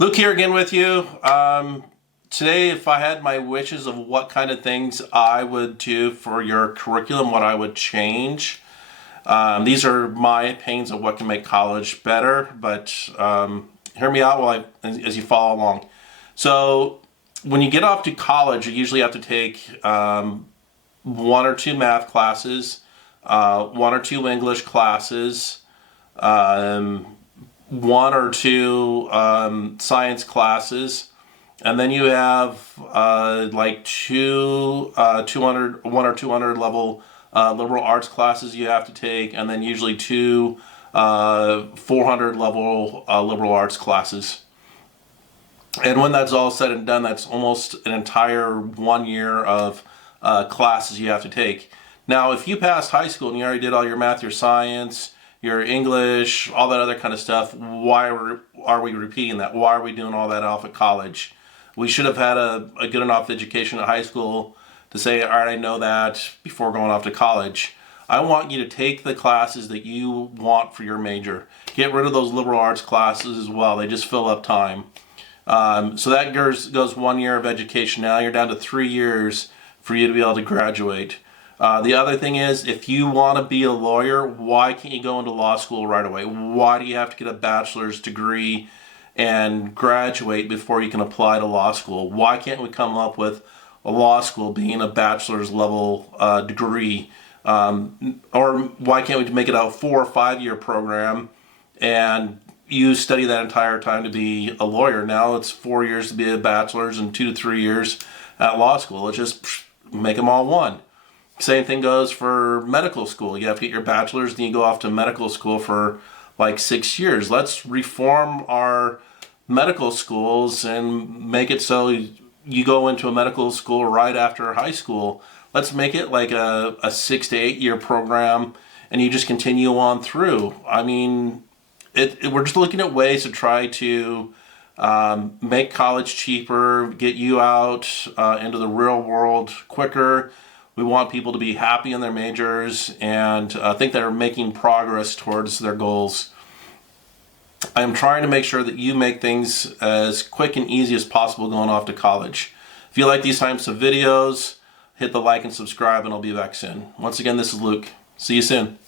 Luke here again with you. Today, if I had my wishes of what kind of things I would do for your curriculum, what I would change, these are my opinions of what can make college better, but hear me out as you follow along. So, when you get off to college, you usually have to take one or two math classes, one or two English classes, one or two science classes, and then you have like 200, 1 or 200 level liberal arts classes you have to take, and then usually two 400 level liberal arts classes. And when that's all said and done, that's almost an entire 1 year of classes you have to take. Now, if you passed high school and you already did all your math, your science, your English, all that other kind of stuff, why are we repeating that? Why are we doing all that off at college? We should have had a good enough education at high school to say, all right, I know that before going off to college. I want you to take the classes that you want for your major. Get rid of those liberal arts classes as well. They just fill up time. So that goes 1 year of education. Now you're down to 3 years for you to be able to graduate. The other thing is, if you want to be a lawyer, why can't you go into law school right away? Why do you have to get a bachelor's degree and graduate before you can apply to law school? Why can't we come up with a law school being a bachelor's level degree? Or why can't we make it a 4 or 5 year program and you study that entire time to be a lawyer? Now it's 4 years to be a bachelor's and 2 to 3 years at law school. Let's just make them all one. Same thing goes for medical school. You have to get your bachelor's, then you go off to medical school for like 6 years. Let's reform our medical schools and make it so you go into a medical school right after high school. Let's make it like a 6 to 8 year program and you just continue on through. I mean, we're just looking at ways to try to make college cheaper, get you out into the real world quicker. We want people to be happy in their majors and think they're making progress towards their goals. I am trying to make sure that you make things as quick and easy as possible going off to college. If you like these types of videos, hit the like and subscribe, and I'll be back soon. Once again, this is Luke. See you soon.